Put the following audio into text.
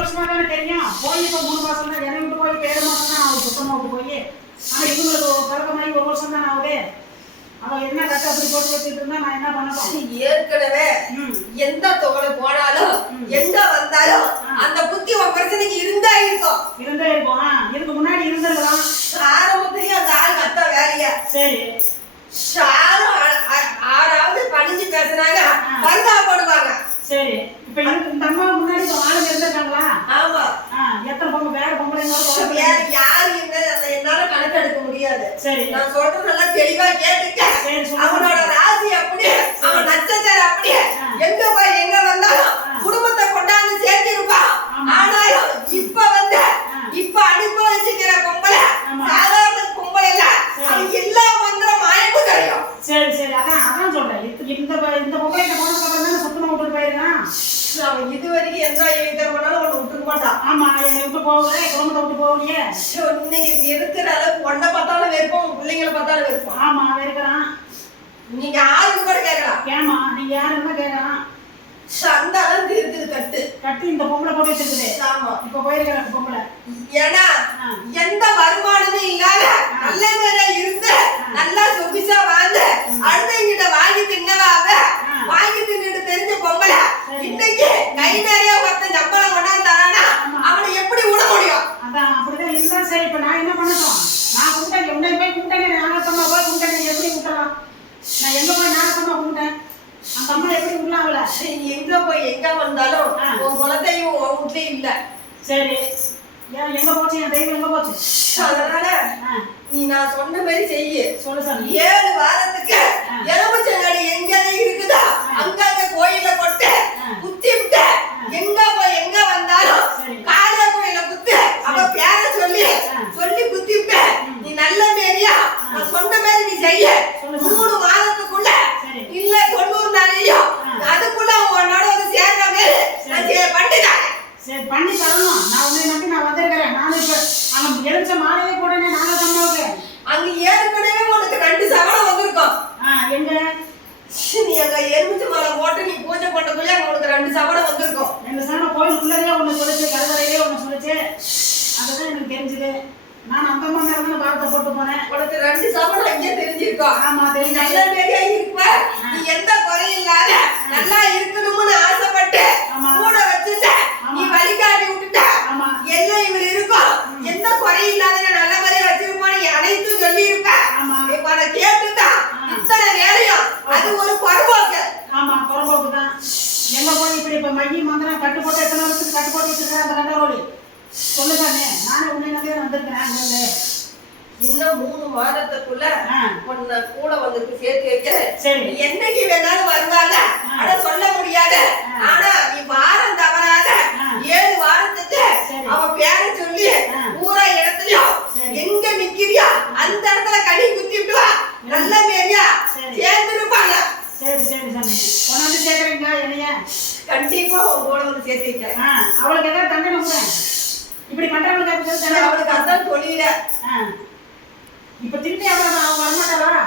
வருஷமா தானே தெரியும். போய் இப்போ மூணு மாசம் தான் என்னை விட்டு போய் ஏழு மாசம் தான் ஆகுது. சுத்தமாக விட்டு போய். ஆனா இவங்களுக்கு பழக்கமாகி ஒரு வருஷம் தான் ஆகுது. அவன் என்ன கட்ட அப்படி போட்டு வச்சுட்டு இருந்தா நான் என்ன பண்ணட்டும் ஏற்கனவே எந்த தொகை போனாலும். எங்க வந்தாலும். அந்த புத்தி உன் பிரச்சனைக்கு இருந்தா இருக்கும். இருந்தே இருக்கும். இதுக்கு முன்னாடி இருந்திருக்கலாம். ஆரம்பத்திலேயே அந்த ஆள் கத்த வேலைய. சரி. ஆ- ஆறாவது பணிஞ்சு பேசுனாங்க. ஆ. பரிதாபப்படுவாங்க. சரி. இப்போ இதுக்கு இந்த அம்மா முன்னாடி இப்போ ஆளுங்க இருந்திருக்காங்களா ஆமா ஆ எத்தனை பொம்பளை வேற பொம்பளை வேற யாரு என்ன அதை என்னால கணக்கெடுக்க முடியாது. சரி. நான் சொல்றது நல்லா தெளிவா கேட்டுக்க. அவனோட ராசி அப்படி அவன் நட்சத்திரம் அப்படி ஆ. எங்க போய் எங்க வந்தாலும் ஆ. குடும்பத்தை கொண்டாந்து சேர்த்திருப்பான் ஆமா. ஆனாலும் இப்ப வந்து ஆ. இப்ப அனுப்பி வச்சுக்கிற பொம்பளை ஆமா. சாதாரண பொம்பளை இல்ல சரி. அவன் எல்லா மந்திரம் மாயமும் தெரியும் சரி சரி அதான் அதான் சொல்றேன் இது- இந்த ப- இந்த பொம்பளை இந்த போனதுக்கு அப்புறம் தானே சுத்தமா விட்டுட்டு போயிருக்கான் அவன் இது வரைக்கும் எந்த எழுதி பண்ணாலும் ஒண்ணு விட்டுக்க மாட்டான் ஆமா போகல குடும்பத்தை விட்டு போகலையே? இன்னைக்கு இருக்கிற அளவுக்கு பார்த்தாலும் வெறுப்போம் பிள்ளைங்களை பார்த்தாலும் வெறுப்போம். ஆமா இருக்கிறான். நீங்க ஆளுக்கு கூட கேட்கலாம் ஏமா நீங்க யாருன்னு கேட்கறான் அந்த அளவுக்கு இருக்குது கட்டு. கட்டி இந்த பொம்பளை போட்டு வச்சிருக்குது. ஆமா. இப்ப போயிருக்கிறாங்க பொம்பளை. ஏன்னா. எந்த வருமானமும் இல்லாத நல்ல மேல இருந்து நல்லா சொபிசா வாழ்ந்து அடுத்தவங்கிட்ட வாங்கி தின்னவாக ஆ. வாங்கி தின்னுட்டு தெரிஞ்ச பொம்பளை. இன்னைக்கு கை நிறைய அதான் அப்படிதான் இருந்தா சரி இப்ப நான் என்ன பண்ணட்டும்? நான் கும்பிட்டேன். உன்னை போய் கும்பிட்டேன் நாகத்தம்மா போய் கும்பிட்டேன் எப்படி விட்டலாம் நான் எங்க போய் நாகத்தம்மா கும்பிட்டேன்? அந்த அம்மா எப்படி அவளை நீ எங்க போய் எங்க வந்தாலும். உன் குலத்தையும் உன் வீட்லயும் இல்ல. சரி. ஏன் எங்க போச்சு? என் தெய்வம் எங்க போச்சு? அதனால நீ நான் சொன்ன மாதிரி செய்யு. சொல்லு சாமி ஏழு வாரத்துக்கு ஆ. எலுமிச்சங்காடி எங்கெல்லாம் இருக்குதா ஆ. அங்கங்க கோயில கொட்டு ஆ. குத்தி விட்டு எங்க போய் எங்க வந்தாலும் சரி. காளியா கோயில குத்து அவ பேர சொல்லி ஆ. சொல்லி குத்தி விட்டு ம். நீ நல்ல மேரியா நான் சொன்ன மாதிரி நீ செய்ய சொல்லு சாமி. மூணு மாதத்துக்குள்ள சரி. இல்ல தொண்ணூறு நாளையும் ஆ. அதுக்குள்ள உன்னோட வந்து சேர்ற மாதிரி நான் செ- பண்ணிட்டேன் சரி பண்ணி தரணும் நான் உன்னை நம்பி நான் வந்திருக்கிறேன் நானும் இப்ப அவன் எழுச்ச மாலையே போடனே நாகத்தம்மாவுக்கு அங்க ஏற்கனவே உனக்கு ரெண்டு சவரம் வந்திருக்கும் ஆ எங்க நீ அங்க எலுமிச்சை மலை போட்டு நீ பூஜை பண்ணக்குள்ளே உனக்கு ரெண்டு சவரம் வந்திருக்கும். எங்க சாமி கோயிலுக்குள்ளேயே ஒண்ணு சொல்லுச்சு கருவறையிலே ஒண்ணு சொல்லுச்சு. அதுதான் எனக்கு தெரிஞ்சுது. நான் அந்த அம்மா மேல தான் பாரத்தை போட்டு போனேன். உனக்கு ரெண்டு சவரம் அங்கே தெரிஞ்சிருக்கும். ஆமா தெரியும் நல்ல இருப்ப. நீ எந்த குறையும் இல்லாத நல்லா இருக்கணும்னு ஆசைப்பட்டு ஆமா. கூட வச்சுட்ட நீ ஆமா. வழிகாட்டி விட்டுட்ட ஆமா எல்லாம் இவர் இருக்கும் எந்த குறையும் இல்லாத நல்ல மாதிரியா வச்சிருப்பான்னு அனைத்தும் சொல்லி இருப்ப ஆமா. இப்ப அதை கேட்டுதான் ஆ. இத்தனை வேலையும் அது ஒரு குறைபாக்கு ஆமா புறம்போக்கு தான் எங்க போய் இப்படி இப்ப மைய மந்திரம் கட்டு போட்டு எத்தனை வருஷத்துக்கு கட்டு போட்டு வச்சிருக்கிற அந்த கண்டரோடி சொல்லு சாமி நானே உன்னை நம்பி வந்திருக்கிறேன். இன்னும் மூணு மாதத்துக்குள்ள. உன்னை கூட வந்துட்டு சேர்த்து வைக்கிறேன் என்னைக்கு வேணாலும் வருவாங்க. ஆனா சொல்ல முடியாது. ஆனா நீ வாரம் தவறாத ஆ. ஏழு வாரத்துக்கு சரி. அவ பேர சொல்லி ஆ. பூரா இடத்துலயும் சரி. எங்க நிக்கிறியோ அந்த இடத்துல கனி குத்தி விட்டுவா நல்ல மேரியா சரி. சேர்ந்து இருப்பாங்க சரி சரி சாமி கொண்டாந்து சேர்க்குறீங்களா என்னைய கண்டிப்பா உன் கூட வந்து அவளுக்கு ஏதாவது தண்டனை கூட இப்படி பண்றவங்களுக்கு அவளுக்கு அதான் தொழில. இப்போ திருப்பி அவள் அவள் வரமாட்டாளா